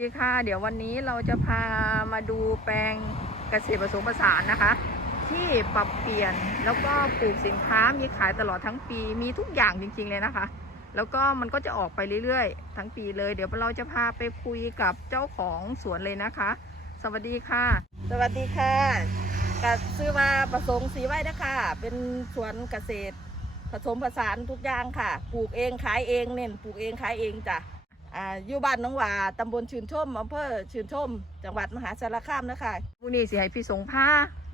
สวัสดีค่ะเดี๋ยววันนี้เราจะพามาดูแปลงเกษตรผสมผสานนะคะ ที่ปรับเปลี่ยนแล้วก็ปลูกสินค้ามีขายตลอดทั้งปีมีทุกอย่างจริง ๆ เลยนะคะ แล้วก็มันก็จะออกไปเรื่อยๆ ทั้งปีเลย เดี๋ยวเราจะพาไปคุยกับเจ้าของสวนเลยนะคะ สวัสดีค่ะ สวัสดีค่ะกับซื้อมาประสงค์สีไว้นะคะเป็นสวนเกษตร ผสมผสานทุกอย่างค่ะ ปลูกเองขายเองเน้นปลูกเองขายเองจ้ะ อ่าอยู่บ้านหน้องหว่าตำบลชื่นชมอำเภอชื่นชม จังหวัดมหาสารคามนะคะวันนี้สิให้พี่สงผ้า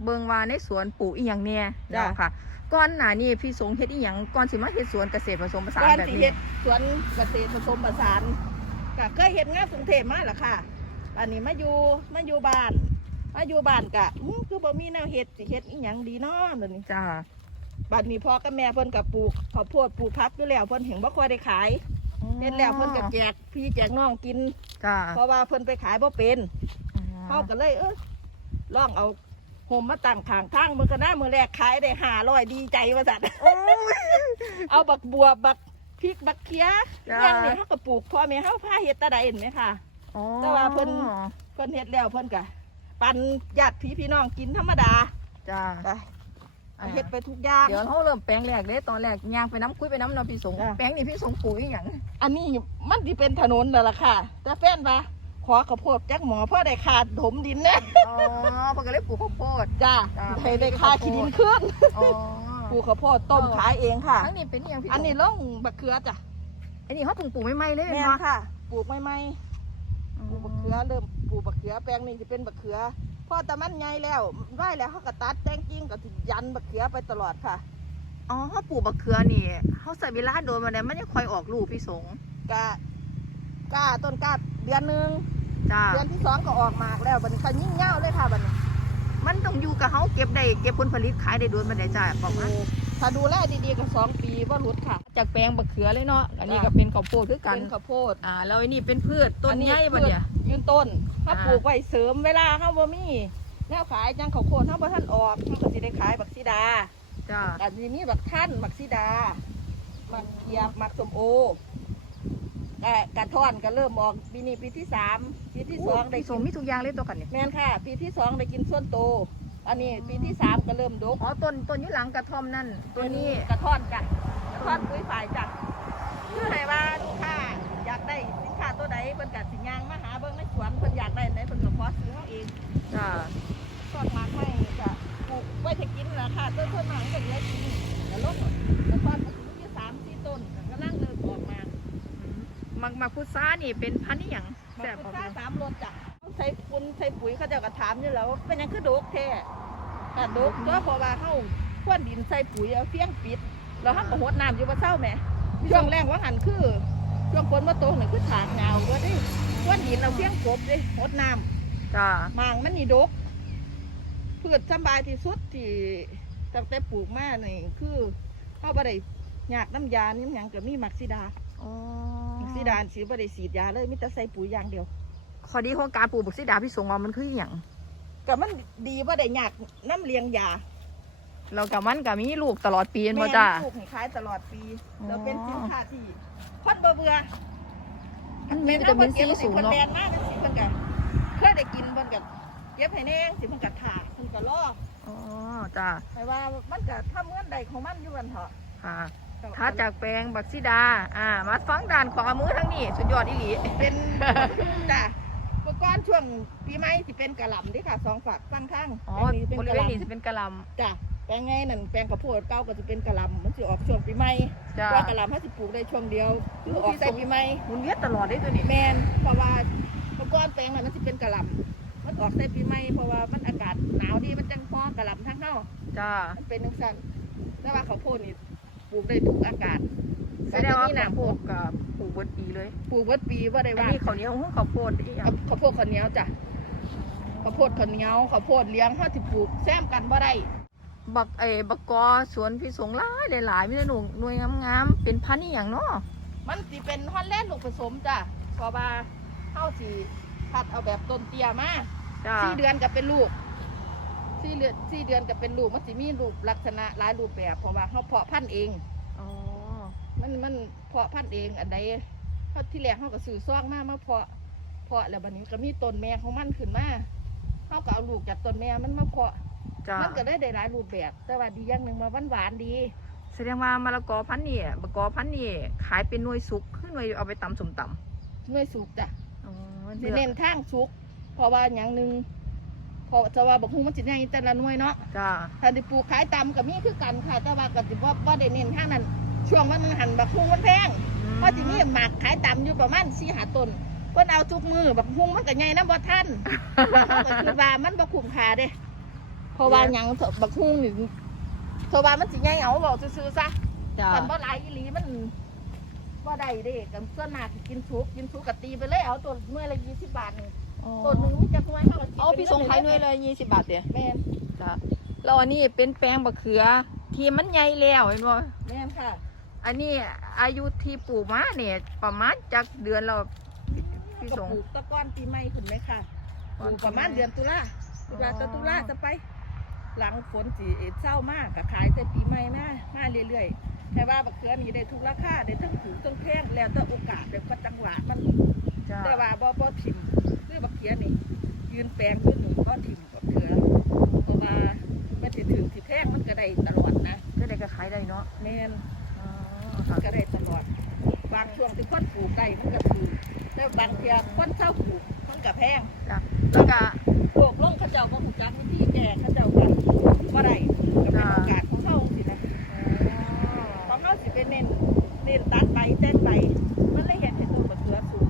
เบิงว่าในสวนปลูกอีหยังเนี่ยจ้ะเนาะค่ะก่อนหน้านี้พี่สงเฮ็ดอีหยังก่อนสิมาเฮ็ดสวนเกษตรผสมผสานก่อนแบบสีนี้เฮ็ดสวนเกษตรผสมผสานก็เคยเห็นงานกรุงเทพมาแล้วค่ะ อันนี้มาอยู่มาอยู่บ้าน มาอยู่บ้านกะอื้อคือบ่มีแนวเฮ็ดสิเฮ็ดอีหยังดีเนาะแบบนี้จ้าบัดนี้พ่อกับแม่เพิ่นกับปลูกข้าวโพดปลูกพักอยู่แล้วเพิ่นเห็นบ่ค่อยได้ขาย เฮ็ดแล้วเพิ่นก็แจกพี่แจกน้องกิน จ้าเพราะว่าเพิ่นไปขายบ่เป็นเขาก็เลยเออลองเอาโฮมมาตั้งข้างทางมือก็น่ามือแรกขายได้ห้าร้อยดีใจว่าสัตว์โอ้ยเอาบักบัวบักพริกบักเขียจ้าอย่างนี้เขาก็ปลูกพ่อแม่เขาพาเฮ็ดแตะใดเห็นไหมค่ะอ๋อแต่ว่าเพิ่นเพิ่นเฮ็ดแล้วเพิ่นก็ปันญาติพี่พี่น้องกินธรรมดา จ้าไป เอาเฮ็ดไปทุกอย่าง เดี๋ยวเขาเริ่มแปลงแรกเด้ตอนแรกย่างไปน้ำคุยไปน้ำเนาะพี่สงจ้ะ แปลงนี่พี่สงปลูกอีหยังอันนี้มันที่เป็นถนนนั่นแหละค่ะ แต่แฟนว่าขอข้าวโพดจักหมอพ่อได้ขาดถมดินนะอ๋อเพิ่นก็เลยปลูกข้าวโพด จ้าจ้ะ ให้ได้ค่าขี้ดินขึ้นอ๋อปลูกข้าวโพดต้มขายเองค่ะ ทั้งนี้เป็นอีหยังพี่สงอันนี้ลงบักเขือจ้ะอันนี้เขาเพิ่งปลูกใหม่ๆเลยแม่เนาะนค่ะปลูกไม่ไม่ปลูกบักเขือเริ่มปลูกบักเขือแปลงนี้จะเป็นบักเขือ พอแต่มันใหญ่แล้วได้แล้วเขาก็ตัดแต่งกิ่งก็สิยันบักเขือไปตลอดค่ะ อ๋อเขาปลูกบักเขือนี่เขาใส่เวลาโดนมาเนี่ยมันยังคอยออกลูกพี่สงกะกล้าต้นกล้าเดือนหนึงจ้าเดือนที่สองก็ออกหมากแล้วบัดนี้เขายิ่งเง่าเลยค่ะบัดนี้ มันต้องอยู่กับเขาเก็บได้เก็บผลผลิตขายได้โดนมาได้จ้าบอกมา ถ้าดูแลดีๆก็สองปีว่ารุดค่ะ จากแปลงบักเขือเลยเนาะอันนี้จ้ะก็เป็นข้าวโพดคือกันเป็นข้าวโพดอ่าแล้วไอ้นี่เป็นพืชต้นใหญ่อัปะเนี่ยยืนต้นถ้าอ่าปลูกไว้เสริมเวลาเขาบ่มีแนวขายจังข้าวโพดเขาบ่ทันออกเขาก็สิได้ขายบักซีดาจ้าอันนี้มีบักท่านบักซีดาบักเขียบบักสมโอกะกระท่อนก็เริ่มออกปีนี้ปีที่สามปีที่สองได้พี่สกิงนมีทุกอย่างเลยตัวกันเนี่ยแม่นค่ะ ปีที่สองได้กินส้นโต อันนี้ปีที่สามก็เริ่มดกอ๋อต้นต้นอยุหลังกระท่อมนั่นตัวนี้กระท่อนจ้ะกระท่อนปุ้ยฝ่ายจ้ะเพื่อให้ว่าลูกค้าอยากได้สินค้าตัวใดเพิ่นก็สิย่างมาหาเบิ่งในสวนเพิ่นอยากได้ไหนเพิ่นก็ขอซื้อเฮาเองจ้าต้นหมากไม้จะปลูกไว้จะกินแหละค่ะต้นต้นหมากก็เหลือกินแต่ลดกระท่อนก็ถึงอยู่สามสี่ต้นก็กำลังเริ่มออกมามักมักพุทรานี่เป็นพันธุ์อหย่างหมาแซ่บกบ่พุทราพี่สามรสจ้ะเขา ใส่ปุ๋ยใส่ปุ๋ยเขาเจะกระถามอยู่แล้วว่าเป็นหยังคือโดกแท้แต่โดกก็เพราะว่าเขาควนดินใส่ปุ๋ยเอาเฟี้ยงปิดแล้วเขาก็หดน้ำอยู่มาเศร้าแหมช่วงแรกว่าหันคือช่วงฝนมาตกนี่คือถากเงาก็ได้ควนดินเอาเฟี้ยงกบเลยหดน้ำจ้าหมางมันนี่ดกพืชสำบายที่สุดที่ตั้งแต่ปลูกมานี่คือเข้าบ่ได้ยากน้ำยานี่หยังก็มีมักซิดา อ๋อมักซิดาสีบ่ได้สีดยาเลยมีแต่ใส่ปุ๋ยอย่างเดียว ข้อดีของการปลูกบักซีดาพี่สงว่ามันคืออหย่างก็มันดีบ่ได้ยากน้ำเลี้ยงยาเรากับมันกับมีลูกตลอดปีนบ่จ้า แม่ปลูกให้ขายตลอดปีอ๋อ แล้วเป็นสินค้าที่คนบ่เบื่อมันมีวิตามินซีสูงเนาะเนาะแบนมากเป็นสิเพิ่นก็เคยได้กินเพิ่นก็เก็บให้แน่สิเพิ่นก็ถ่าเพิ่นก็รออ๋อจ้าแต่ว่ามันก็ทำเงื่อนใดของมันอยู่กันเถอะค่ะ ถ้าจากแปลงบักซิดา อ่า มาฟังด่านขวามือทั้งนี้ สุดยอดอีหลี เป็นจ้ะเมื่อ ก่อนช่วงปีใหม่สิเป็นกะหล่ำเดิค่ะสองฝักฟังข้างอ๋อแปลงนี้เป็นบริกะเวหณล่นี้จะเป็นกะหลำจ้ะแปลงไงนั่นแปลงกระโพดเก้าก็จะเป็นกะหล่ำมันสิออกช่วงปีใหม่ำจ้าว่ากะหล่ำเขาสิปลูกได้ช่วงเดียวคือออกใส่ปีใหม่หมุนเวียนตลอดได้ตัวนี้แมนเพราะว่าเมื่อก่อนแปลงนั้นมันสิเป็นกะหล่ำมันออกใส่ปีใหม่เพราะว่ามันอากาศหนาวดีมันจังพอกะหล่ำทั้งเน่าจ้ามันเป็นนังสั้นแต่ว่าข้าวโพดนี่ปลูกได้ทุกอากาศ แสดงว่ามีข้าวโพน้ำปลูดกกับปลูกเบิดปีเลยปลูกวัดปีว่าได้อันว่านี้ข้าวเหนียวหุ้งข้าวโพดอีหยังข้าวโพดข้าวเหนียวจ้ะข้าวโพดข้าวเหนียวข้าวโพดเลี้ยงเขาที่ปลูกแซมกันบ่ได้บักเอบักกอสวนพี่สงหลายหลายๆมีแต่หนูหน่วยงามๆเป็นพันธุ์อีหยังเนาะมันสิเป็นฮอลแลนด์ลูกผสมจ้ะเพราะว่าเข้าสิคัดเอาแบบต้นเตี้ยมาจ้าสี่เดือนก็เป็นลูกสี่เดือนสี่เดือนก็เป็นลูกมันสิมีรูปลักษณะหลายรูปแบบเพราะว่าเขาเพาะพันธุ์เอง อ๋อ มันมันเพาะพันธุ์เองอันใดเขาที่แรกเขาก็สื่อซองมามาเพาะเพาะแล้วบัดนี้ก็มีต้นแม่ของมันขึ้นมาเฮาก็เอาลูกจากต้นแม่มันมาเพาะจ้ามันก็ได้ได้หลายรูปแบบ แต่ว่าดีอย่างหนึ่งมาหวานๆดี แสดงว่ามะละกอพันธุ์นี่มะละกอพันธุ์นี่ขายเป็นหน่วยสุกขึ้นหน่วยเอาไปตำสมตหน่วยสุกจ้ะำอ๋อสิเน้นทางสุก เพราะว่าอย่างหนึ่งเพราะจะว่าบักฮุงมันสิใหญ่แต่ละหน่วยเนาะจ้า ถ้าได้ปลูกขายตามก็มีคือกันค่ะ แต่ว่าก็สิบ่บ่ได้เน้นทางนั้น ช่วงมันหันบักฮุงมันแพงเพราะสิมีหมากขายตามอยู่ประมาณ4 5ต้นเพิ่นเอาทุกมือบักฮุงมันก็ใหญ่นำบ่ทันก็คือว่ามันบ่คุ้มค่าเด้เพราะว่าหยังบักฮุงนี่เพราะว่ามันสิใหญ่เอาเว้าซื่อๆซะจ้าคันบ่หลายอีหลีมันบ่ได้เด้กันส่วนมากสิกินสุกกินสุกก็ตีไปเลยเอาตัวหน่วยละ20บาทนี่ต้นหนึงมีจักหน่วยเฮาก็คิดอ๋อพี่ส่งขายหน่วยเลยยี่สิบบาทเดียวแม่นจ้าแล้วอันนี้เป็นแปลงบะเขือที่มันใหญ่แล้วเห็นบ่แม่นค่ะ อันนี้อายุที่ปลูกมาเนี่ยประมาณจากเดือนเราพี่ก็ส่งปลูกตะก้อนปีใหม่ขึ้นไหมค่ะปลูกประมาณเดือนตุลาตุลาจะตุลาจะไป หลังฝนสิเศร้ามากก็ขายแต่ปีใหม่มามาเรื่อยๆแต่ว่าบักเขือนี่ได้ทุกราคาได้ทั้งถูกทั้งแพงแล้วแต่โอกาสแล้วก็จังหวะมันจ้าแต่ว่าบ่บ่ถิ่มคือบักเขือนี่ ยืนแปลงคือหนูบ่ถิ่มบักเขือเพราะว่ามันสิถึงสิแพงมันก็ได้ตลอดนะก็ได้ก็ขายได้เนาะแม่นอ๋อ มันก็ได้ตลอด บางช่วงที่คนปลูกได้มันก็ถูกแต่บางเทียคนเช่าปลูกมันก็แพงจ้าแล้วก็ปลูกลงเขาเจ้าบ่ฮู้จักวิธีแก้เขาเจ้าก็บ่ได้ก็เป็นโอกาสของเฮาสินะของเฮาสิเป็นเน้นเน้นตัดใบเต้นใบมันเลยเห็นเห็นต้นบักเขือสูง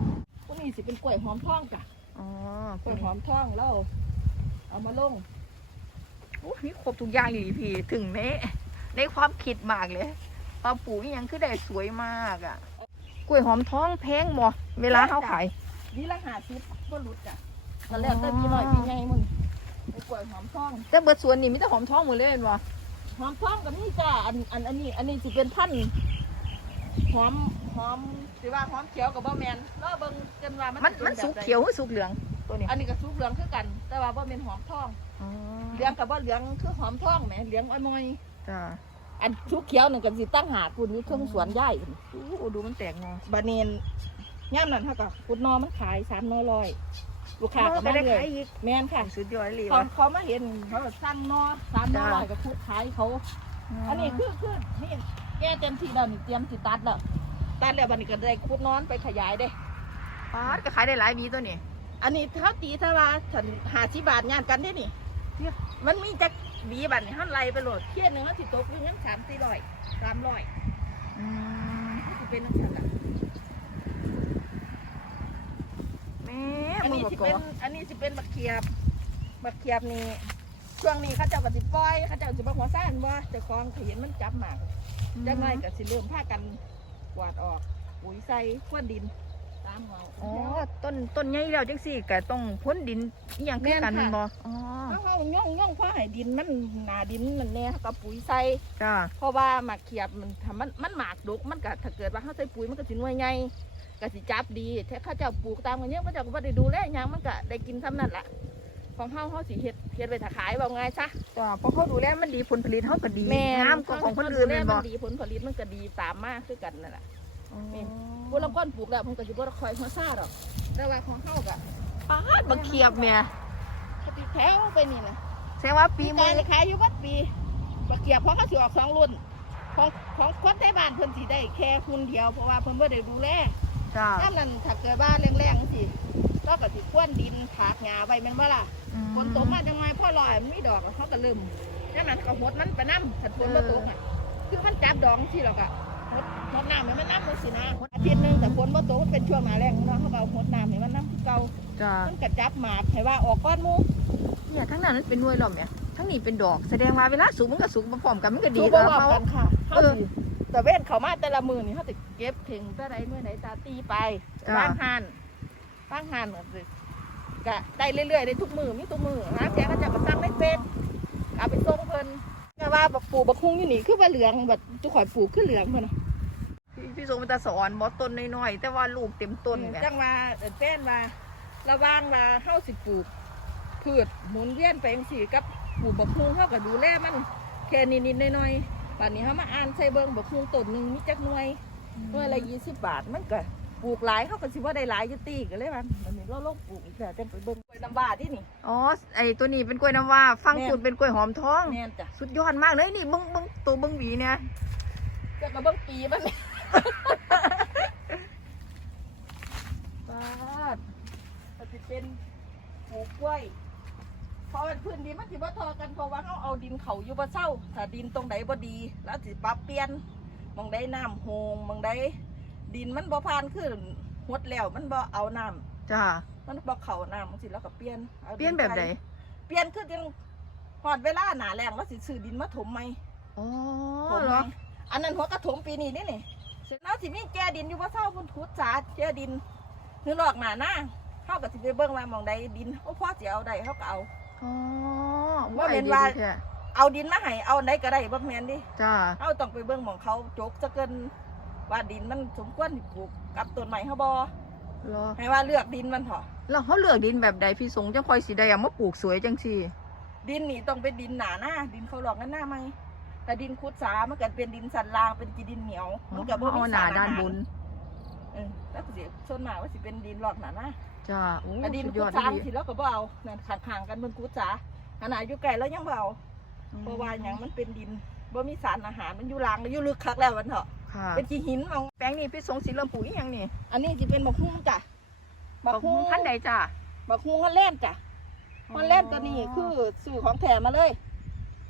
พวกนี้สิเป็นกล้วยหอมทองจ้ะอ๋อกล้วยหอมทองแล้วเอามาลงโอ้นี่ครบทุกอย่างเลยพี่ถึงในในความคิดมากเลย พอปลูกอหยังคือได้สวยมากอะกล้วยหอมท้องแพงบ่เวลาเขาขายนี่ละ50บ่หลุดจ้ะก็แล้วแต่พี่น้อยพี่ใหญ่มึงไอ้กล้วยหอมทอง แต่เบิดสวนนี่มีแต่หอมท้องหมดเลยเห็นบ่หอมทองกับนี่จ้าอันอันอันนี้ อันนี้สิเป็นพันธุ์หอมหอมสิว่าหอมเขียวกับบ่แมนแล้วเบิ่งกันว่ามันมันสิป็มันแบบสุกใดเขียวหรือสุกเหลืองตัวนี้อันนี้ก็สุกเหลืองคือกัน แต่ว่าบ่แม่นหอมทองอ๋อเหลืองกับบ่เหลืองคือหอมทองแหมเหลืองอ่อยจ้าๆ อันสุกเขียวนึงก็สิตั้งหากคุณอยู่เทิงสวนใหญ่โอ้ดูมันแตกงอบาเนนย่ามนั้นเฮาก็ขุดหนอมันขาย3 0 0ลูกค้าก็ก็มาได้เรื่อขายยอีกแม่นค่ะสุดยอดเลยเขาวะเขามาเห็นเขาก็สั่งหนอ3 0 0ก็ขุดขายเขา อันนี้คือคือนี่แก้เต็มที่แล้วนี่เตรียมสิตัดแล้วตัดแล้วบันนี้ก็ได้คุดนอนไปขยายเด้ปาดก็ขายได้หลายบีตัวนี้อันนี้เท่าตีถ้าว่าฉันหาสิบาทงานกันได้นี่เนี่ยมันมีจัก บีบัตนี่หันไล่ไปโหลดเที่ยหนึงมันสิตกอยู่เงินสามสี่ร้อยสามร้อยอืมสิเป็นจังซั่นล่ะแม่อันมึงนี้บอกสิก่อเป็นนอันนี้สิเป็นบักเขียบบักเขียบนี่ช่วงนี้เขาเจ้าก็สิปล่อยเขาเจ้าสิบ่หัวซ่านบ่เจ้าของเขาเห็นมันจับหมาก จังไงก็สิเริ่มพากันกวาดออกปุ๋ยใส่ขวนดิน ตามเงาอ๋อต้นต้นใหญ่แล้วจังสี่ก็ต้องพ้นดินอหย่างคือกันแม่นค่ะ บ่อ๋อเขาเขาย่องย่องเพราะให้ดินมันหนาดินมันแน่เขาก็ปุ๋ยใส่ จ้าเพราะว่าหมากเขียบมันถ้ามันมันหมากดกมันก็ถ้าเกิดว่าเขาใส่ปุ๋ยมันก็สิหน่วยใหญ่ก็สิจับดีถ้าเขาเจ้าปลูกตามกันเนี้ยเขาเจ้าก็บ่ได้ดูแลหยังมันก็ได้กินซ้ำนั่นล่ะของเฮาเฮาสิเฮ็ดเฮ็ดไว้ถ้าขายว่าไงซะจ้าเพราะเขาดูแลมันดีผลผลิตเขาก็ดีงามกว่าของคนอื่นเลเลยยมับ่นดีผลผลิตมันก็ดีตามมาคือกันนั่นแหละ อ๋อผู้ลางคนปลูกแล้วมันก็สิบ่ได้คอยหัวซ่าดอกแต่ว่าของเฮาก็ปาดบักเขียบแม่ปฏิแพงไปนี่นะแสดงว่าปีปีมืมืออขายอยู่วัดปีบักเกียบเพราะเขาสิออกสองรุ่นของของคนในบ้านเพิ่นสิได้แค่คุณเดียวเพราะว่าเพิ่นบ่ได้ดูแลจ้าถ้านั้นถ้าเกิดว่าแรงๆสิก็ก็สิควนดินถากหญ้าไว้แม่นบ่ล่ะฝนตกมาจังไงพ่อลอยมันมีดอกแล้วเขาก็ลืมดังนั้นก็หดมันไปน้ำถ้าฝนบ่ตกอะคือมันจับดอกที่แล้วก็ห ดหดน้ำให้มันน้ำเลยสินะอาทิตย์หนึงแต่ฝนบ่ตกมันเป็นช่วงหน้าแรงเนาะเขาก็เอาหดน้ำให้มันน้ำคือเก่าจ้ามันก็จับหมากให้ว่าออกก้อนหมูเนี่ยทั้งนั้นมันเป็นหน่วยหรอมเนี่ยทั้งนี้เป็นดอกแสดงว่าเวลาสูงมันก็สูงพร้อมๆกันมันก็ดีดูแล้บ่วว่าเขา กันค่ะเอเขาอสิแต่เว้นเขามาแต่ละมือนี่เขาจะเก็บถึงแต่ใดมือไหนตาตีไปจ้ะวางหันวางหันก็สิกะได้เรื่อยๆได้ทุกมือมีทุกมือน้ำแกก็จะมาสร้างในเฟซเอาไปส่งเพิ่นแต่ว่าบักปลูกบักคุ้งอยู่นี่คือว่าเหลืองแบบจุข่อยปลูกคือเหลืองเพิ่นน่ะ พี่พี่ทรงมันจะสอนบอต้นน้อยๆแต่ว่าลูกเต็มต้นไงจังว่าเอิ้นแป้นว่าระหว่างว่าเฮาสิปลูกพืชหมุนเวียนไปจังซี่กับปลูกบักคุ้งเฮาก็ดูแลมันแค่นิดๆหน่อยๆป่านนี้เฮามาอ่านใส่เบิ่งบักคุ้งต้นหนึงมีจักหน่วยหน่วยละยี่สิบบาทมันก็ปลูกหลายเขาก็สิว่าได้หลายอยุตีก็เลยว่ามันนี่เราลงปลูกอีกแล้วจังไปเบิ่งกล้วยน้ำว้าที่นี่ อ๋อไอตัวนี้เป็นกล้วยน้ำว้าฟังแม่น คุดเป็นกล้วยหอมทอง แม่นจ้ะสุดยอดมากเลยนี่เบิ้งเบิ้งตัวเบิ้งหวีเนี่ยจะกระเบิ่งปีมันนี่ บาดมันสิเป็นปลูกกล้วยเพราะมันพื้นดินมันสิบ่ทอกันเพราะว่าเขาเอาดินเขาอยู่บ่เศร้าถ้าดินตรงไหนบ่ดี แล้วสิปรับเปลี่ยนหมองได้น้ำโฮงหมองได้ดินมันบ่ผ่านคือหดแล้วมันบ่เอาน้ำจ้ามันบ่เข้าน้ำมันสิแล้วก็เปลี่ยนอาเปลี่ยนแบบไหนเปลี่ยนคือจังฮอดเวลาหนาแรงแล้วสิซื้อดินมาถมใหม่ อ๋อถมเหใหรม่ออันนั้นหัวกระถมปีนี้นี่นี่ น่าสิมีแก่ดินอยู่บ่เศร้าพุ่นขุดสาแก่ดินคือหลอกหนาหน้าเฮาก็สิไปเบิ่งว่าหมองใดดินโอ้พ่อสิเอาได้เฮาก็เอา อ๋อว่าไอเป็นเดียว่าดีแท้เอาดินมาให้เอาไหนก็ได้บ่แม่นดิจ้าเฮาต้องไปเบิ่งหมองเขาจกจะเกินว่าดินมันสมควรสิปลูกกับต้นไม้เฮาบ่เหรอให้ว่าเลือกดินมันเถอะแล้วเขาเลือกดินแบบใดพี่สงจังคอยสีใดเอามาปลูกสวยจังสิดินนี่ต้องเป็นดินหนาหน้าดินเขาหลอกกันหน้าไหม แต่ดินคุดสามันเกิดเป็นดินสันลางเป็นกีดินเหนียวมันก็บ่เอามีหนาสารด้านอาหารบนเออแล้วก็สิส่วนมากว่าสิเป็นดินหลอกหนาหน้าจ้าโอ้แต่ดินสุดคุยดอดสาดีสิแล้วก็บ่เอานั่นข้างๆกันมันคุดสาขนาดอยู่ไกลแล้วยังบ่เอาเพราะว่าหยังมันเป็นดินบ่มีสารอาหารมันอยู่ลางอยู่ลึกคักแล้วมันเถอะค่ะเป็นขี้หินเอาแปลงนี้พี่สงสีเริ่มปลูกอีหยังนี่อันนี้จะเป็นบักฮุ้งจ้ะบักฮุ้งพันธุ์ใดจ้า บักฮุ้งฮอลแลนด์จ้ะฮอลแลนด์ตัวนี้คือสื่อของแถมมาเลย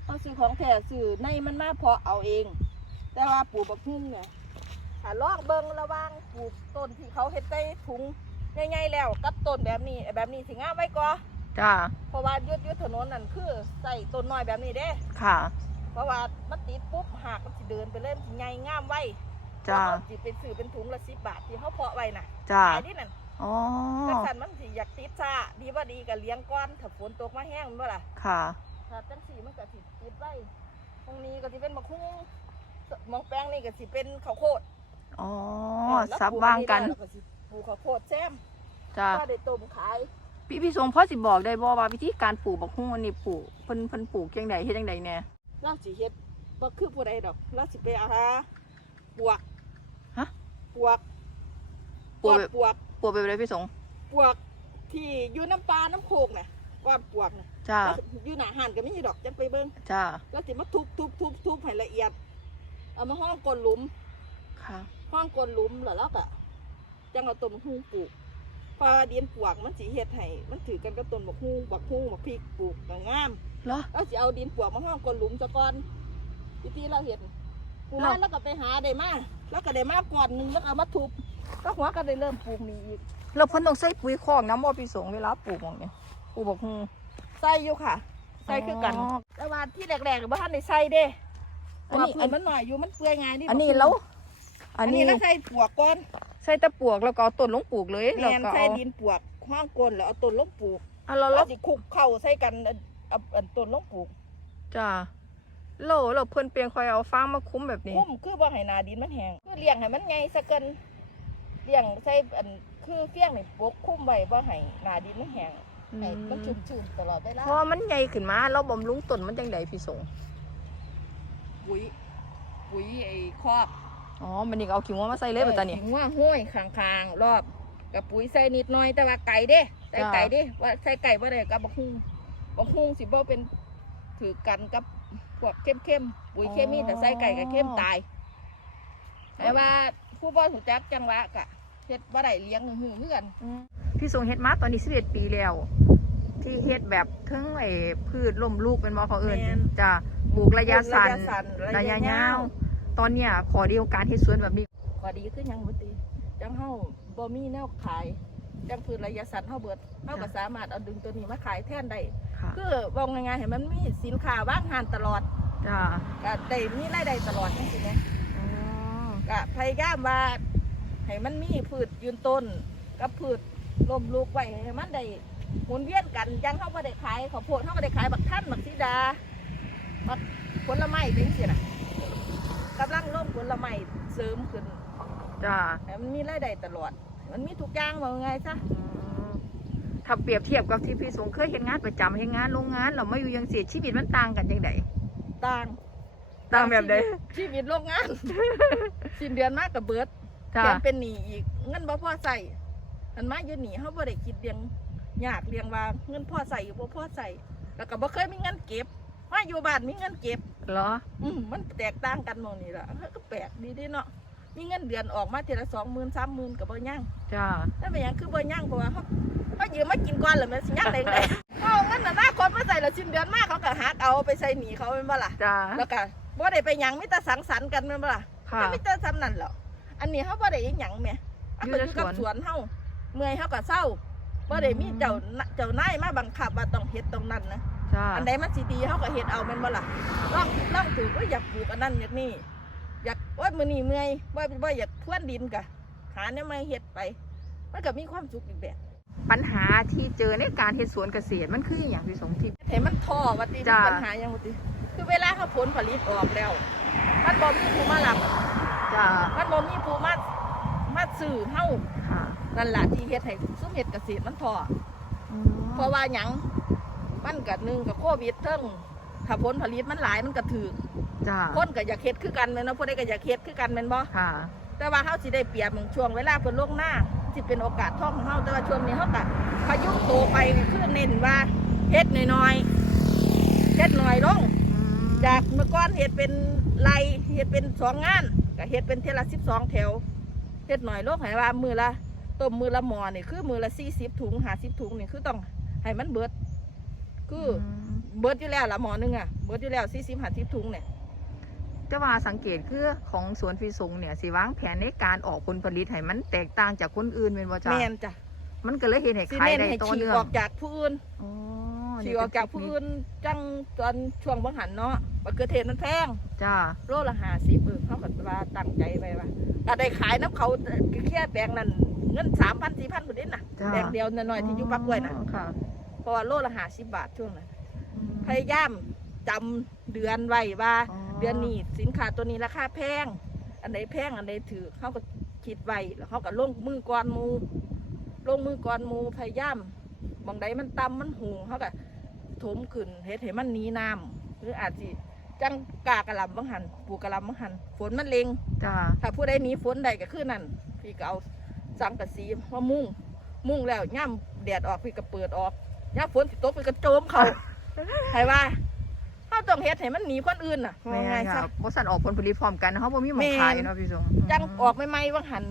เอาสื่อของแถมสื่อในมันมาเพาะเอาเอง แต่ว่าปลูกบักฮุ่งเนี่ยถ้าลอกเบิงระหว่างปลูกต้นที่เขาเฮ็ดใส่ถุงใหญ่ๆแล้วกับต้นแบบนี้ไอ้แบบนี้สิงามไว้ก่อนจ้าเพราะว่ายุดยุดถนนนั่นคือใส่ต้นน้อยแบบนี้เด้ค่ะ เพราะว่ามันติดปุ๊บหากมันสิเดินไปเล่นสิใหญ่งามไว้จ้าแล้วเขสิเป็นสื่อเป็นถุงละสิบบาทที่เขาเพาะไว้น่ะจ้าขายที่นั่นอ๋อแต่สันมันสิอยากติดซาดีว่าดีกับเลี้ยงก้อนถ้าฝนตกมาแห้งมันบ่ล่ะค่ะ ถ้าจังสีมันก็สิติดไว้ตรงนี้ก็สิเป็นมะคุ้งมองแป้งนี่ก็สิเป็นข้าวโพดอ๋อแล้วซับปลูวางกันแล้วก็สิปลูกข้าวโพดแซมจ้าก็ได้ต้มขายพี่พี่สงพ่อสิบอกได้บ่ว่าวิธีการปลูกบักฮุ้งอันนี้ปลูกเพิ่นเพิ่นปลูกจังใดเฮ็ดจังใดแน่เราสิเฮ็ดบ่คือผู้ใดดอกเราสิไปเอาหาปวกฮะปวกปลูกก้อนแบบปวกปลูกแบบไรพี่สงปวกที่อยู่น้ำปลาน้ำโคกน่ะ ก้อนปวกน่ะจ้าแล้วอยู่หน้าห้านก็มีดอกจังไปเบิ่งจ้าแล้วสิมาทุบทุบทุบทุบให้ละเอียด เอามาห้องกลนหลุมค่ะห้องกลนหลุมแล้วเราก็จังเอาต้นมะฮุ่งปลูกเพอดินปวกมันสีเฮ็ดให้มันถือกันกับต้นมะฮุ่งบักฮุ่งบักพริกปลูกก็งามเหรอเราสิเอาดินปวกมาห้องกลนหลุมซะก่อนที่ที่เราเห็นปลูกมาแล้วแล้วก็ไปหาได้มาแล้วก็ได้มาก่อนหนึงแล้วก็เอามาทุบแล้วหัวก็ได้เริ่มปลูกนี่อีกแล้วเพิ่นต้องใส่ปุ๋ยคอกน้ำบ่พี่สงเวลาปลูกหม้องเนี่ย ปลูกบักฮุ้งใส่อยู่ค่ะ ใส่คือกัน แต่ว่าที่แรกๆบ่ทันได้ใส่เด้อัอันนนี้นี้มันหน่อยอยู่มันเปื่อยง่ายนี่อันนี้บักฮุ่งแล้ว อัอันนนี้นี้เราใส่ปวกก่อนใส่แตะปวกแล้วก็เอาต้นลงปลูกเลยแมแล้วนก็ใส่เอาดินปวกห้องกลนแล้วเอาต้นลงปลูกอะแล้วแล้แล้ววสิคลุกเข้าใส่กันเอาเอาเอาต้นลงปลูกจ้าแล้วแล้วเพิ่นเปลี่ยนคอยเอาฟางมาคุ้มแบบนี้ คุ้มคือบ่ให้หนาดินมันแห้งคือเลี้ยงให้มันใหญ่ซะเกินเลี้ยงใส่อันคือเฟี้ยงนี่ปกคุ้มไว้บ่ให้หนาดินมันแห้ง ให้มันชุ่มๆตลอดเวลาพอมันใหญ่ขึ้นมาเราบำรุงต้นมันจังใดพี่สงปุ๋ยปุ๋ยไอ้คอกอ๋อมันนี่ก็เอาขี้งัวมาใส่เลยแบบตานี่หัวห้อยข้างๆรอบกับปุ๋ยใส่นิดหน่อยแต่ว่าไก่เด้ใส่จ้าไก่เด้ว่าใส่ไก่บ่ได้กับบักฮุงบักฮุงสิบ่เป็นถือกันกับพวกเข้มๆปุ๋ยเคมีแต่ใส่ไก่กับเข้มตายแต่ว่าผู้บ่ถูกจักจังหวะกะ เฮ็ดบ่ได้เลี้ยงหือเฮือนพี่สงเฮ็ดมาตอนนี้11ปีแล้ว ที่เฮ็ดแบบเทั้งไอ้พืชล่มลูกเป็นบ่เขาเอิ้นแม่นจะปลูกระยะสั้นระยะสั้นระยะยาวตอนเนี้ยขอเดียวการเฮ็ดสวนแบบนี้ขอดีคือหยังบ่ติจังเฮาบ่มีแนวขายจังพืชระยะสั้นเฮาเบิดเฮาก็สามารถเอาดึงตัวนี้มาขายแทนได้ค่ะคือบอกง่ายๆให้มันมีสินค้าว่างหานตลอดจ้าก็ได้มีรายได้ตลอดจังซี่แหมอ๋อก็พยายามว่า ให้มันมีพืชยืนต้นกับพืชลมลูกไว้ให้มันได้หมุนเวียนกันยังเขาไม่ได้ขายข้าวโพดเขาไม่ได้ขายบักท่านบักสีดาบักผลไม้เป็นสินะกำลังร่มผลไม้เสริมขึ้นจ้าให้มันมีรายได้ตลอด มันมีทุกอย่างว่าไงซะถ้าเปรียบเทียบกับที่พี่สงเคยเฮ็ดงานประจำเฮ็ดงานโรงงานเรามาอยู่ยังเสียชีวิตมันต่างกันจังไดต่างต่างแบบใดชีวิตโรงงานสิ้นเดือนมากกับเบิด จ้าแถมเป็นหนี้อีก เงินบ่พอใส่มันมาอยู่นี่เฮาบ่ได้คิดเลี้ยงยากเลี้ยงว่าเงินพอใส่บ่พอใส่แล้วก็บ่เคยมีเงินเก็บมาอยู่บ้านมีเงินเก็บ เหรอ อืมมันแตกต่างกันหมองนี่ล่ะเฮ้ยก็แปลกดีเด้เนาะมีเงินเดือนออกมาทีละ20,000 30,000ก็บ่ยังจ้านั่นเป็นหยังคือบ่ยังเพราะว่าเขาเขายืมมากินก่อนแล้วมันสิยังได้ไง เขาเอาเงินน่ะหน้าคนมาใส่แล้วสิ้นเดือนมาเขาก็หักเอาไปใส่หนีเขาเป็นบ่ล่ะ จ้า แล้วก็บ่ได้ไปหยังมีแต่สังสรรค์กันแม่นบ่ล่ะค่ะมีแต่ซ้ำนั่นแหละ อันนี้เขาบ่ได้อีหยังแหม่อันอยู่ก็ในอยู่กับสวนสวนเฮาเมื่อยเฮาก็เศร้าบ่ได้มีเจ้าเจ้านายมาบังคับว่าต้องเฮ็ดตรงนั้นนะจ้าอันใดมันสิดีเฮาก็เฮ็ดเอาแม่นบ่ล่ะลองลองถูกก็อยากปลูกอันนั้นอยากนี่อยากโอ้ยมื้อนี้เมื่อยบ่บ่อยากพรวนดินกะหาแนวใหม่เฮ็ดไป มันก็มีความสุขอีกแบบ ปัญหาที่เจอในการเฮ็ดสวนเกษตรมันคืออหย่างพี่สมทิพย์เห็นมันท่อว่าติจ้ะมีปัญหาอย่างว่าติคือเวลาเขาผลผลิตออกแล้ว มันบ่มีผู้มารับ จ้ามันบ่มีผู้มามาซื้อเฮาค่ะนั่นล่ะที่เฮ็ดให้ซุ้มเฮ็ดเกษตรมันท่ออืมเพราะว่าหยังมันก็หนึ่งกับโควิดเทิงถ้าผลผลิตมันหลายมันก็ถือจ้าคนก็อยากเฮ็ดคือกันแม่นเนาะผู้ใดก็อยากเฮ็ดคือกันแม่นบ่ค่ะ แต่ว่าเฮาสิได้เปรียบหมึงช่วงเวลาเพิ่นลงหน้าสิเป็นโอกาสท่องของเฮาแต่ว่าช่วงนี้เฮาก็พยุงโตไปคือเน้นว่าเฮ็ดน้อยๆเฮ็ดน้อยลง จากเมื่อก่อนเฮ็ดเป็นไรเฮ็ดเป็นสองงาน ก็เฮ็ดเป็นเทอละสิบสองแถวเฮ็ดหน่อยโลกให้ว่ามือละต้มมือละหมอนี่คือมือละสี่สิบถุงห้าสิบถุงนี่คือต้องให้มันเบิด คืออเบิดอยู่แล้วละหมอหนึงอะเบิดอยู่แล้วสี่สิบห้าสิบถุงเนี่ยแต่ว่าสังเกตคือของสวนฟิสงเนี่ยสิวางแผนในการออกผลผลิตให้มันแตกต่างจากคนอื่นเป็นบ่จ้าแม่นจ้ะมันก็เลยเห็นให้สิขายเน้นได้ให้ต่อฉีกเนื่องออกจากผู้อื่นอ๋อฉีกออกจากผู้อื่นจังตอนช่วงบังหันเนาะ มะเขือเทศมันแพงจ้าโลละห้าสิบเออเขาก็ว่าตั้งใจไปว่าถ้าได้ขายน้ำเขาแค่แปลงนั้นเงินสามพันสี่พันคนนี้น่ะจ้าแปลงเดียวน้อยๆที่อยู่ปักกล้วยน่ะค่ะเพราะว่าโลละห้าสิบบาทช่วงนั้นพยายามจำเดือนไว้ว่าอ๋อเดือนนี้สินค้าตัวนี้ราคาแพง อันไหนแพงอันไหนถือเขาก็คิดไว้แล้วเขาก็ลงมือก่อนหมูลงมือก่อนหมูพยายามบางใดมันต่ำมันหูเขาก็ถมขึ้นเฮ็ดให้มันหนีน้ำหรืออาจสิ จังกากระหลำบางหันปลูกกระหลำบางหันฝนมันเล็งจ้าถ้าผู้ใดหนีฝนใดก็คือนั่นพี่ก็เอาสังกะสีมามุ่ง มุ่งแล้วย่ำแดดออกพี่ก็เปิดออกย่ำฝนสิตกพี่ก็โจมเขาให้ว่าเขาต้องเฮ็ดให้มันหนีคนอื่นน่ะแม่ว่าไงค่ะซะบ่สั่นออกผลผลิตพร้อมกันเขาบ่มีหมองขายเนาะพี่สงจังออกใหม่ๆว่าหัน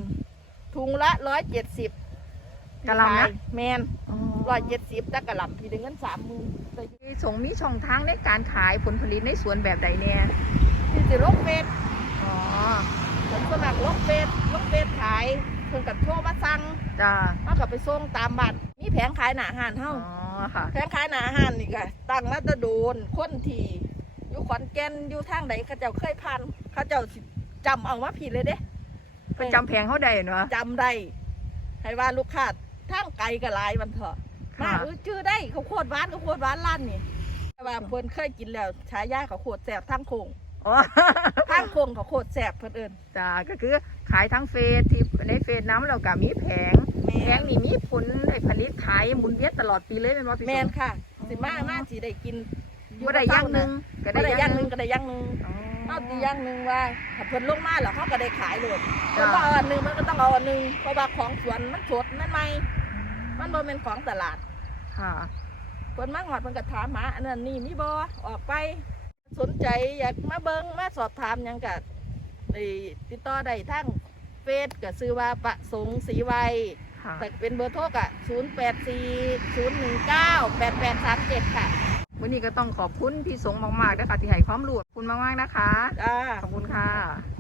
ถุงละร้อยเจ็ดสิบ กะหล่ำนะ แมนอ๋อร้อยเจ็ดสิบแต่กะหล่ำพี่ได้เงินสามหมื่นพี่สงมีช่องทางในการขายผลผลิตในสวนแบบใดเนี่ยพี่จะลงเฟซอ๋อผมสมัครลงเฟซลงเฟซขายเพิ่นกับโทรมาสั่งจ้าเขากับไปส่งตามบ้านมีแผงขายหน้าอาหารเฮาอ๋อค่ะแผงขายหน้าอาหารนี่ก็ตั้งมาแตะโดนคนที่อยู่ขอนแก่นอยู่ทางใดเขาเจ้าเคยผ่านเขาเจ้าสิจำเอามาผิดเลยเด้เพิ่นจำแพงเขาได้เนาะจำได้ ให้ว่าลูกค้า ทางไกลก็หลายวันเถอะมาค่ะ เออชื่อได้เขาวโคตรหวานเขาวโคตรหวานร้านนี่แต่ว่าเพิ่นเคยกินแล้วฉายาเขาวโคตรแสบทางโคงอ๋อทางโคงเขาวโคตรแสบเพิ่นเอิ้นจ้าก็คือขายทั้งเฟซที่ในเฟซน้ำเราก็มีแผงแม่แผงนี่มีผลได้ผลิตขายหมุนเวียนตลอดปีเลยเป็นว่าพี่แม่นสค่ะสิมามาสิได้กินบ่ได้อย่างหนึงก็ก็ได้ได้อาอย่ย่างงหหนึนึงงก็ได้อย่างหนึงอ๋อ เอาตีอย่างหนึงว่าถ้าเพิ่นลงมาแล้วเขาก็ได้ขายเลยจ้ะ เพิ่นบ่เอาอันหนึงมันก็ต้องเอาอันหนึงเพราะว่าของสวนมันสดมันใหม่มันบ่แม่นของตลาดค่ะ เพิ่นมาหอดเพิ่นก็ถามหาอันนั้นนี่มีบ่ออกไป สนใจอยากมาเบิ่งมาสอบถามหยังก็ได้ติดต่อได้ทั้งเฟซก็ซื้อว่าประสงค์ศรีไวยค่ะ แต่เป็นเบอร์โทรก็084 019 8837 ค่ะ วันนี้ก็ต้องขอบคุณพี่สงมากๆนะคะที่ให้ความรู้ขอบคุณมากๆนะคะ จ้า ขอบคุณค่ะ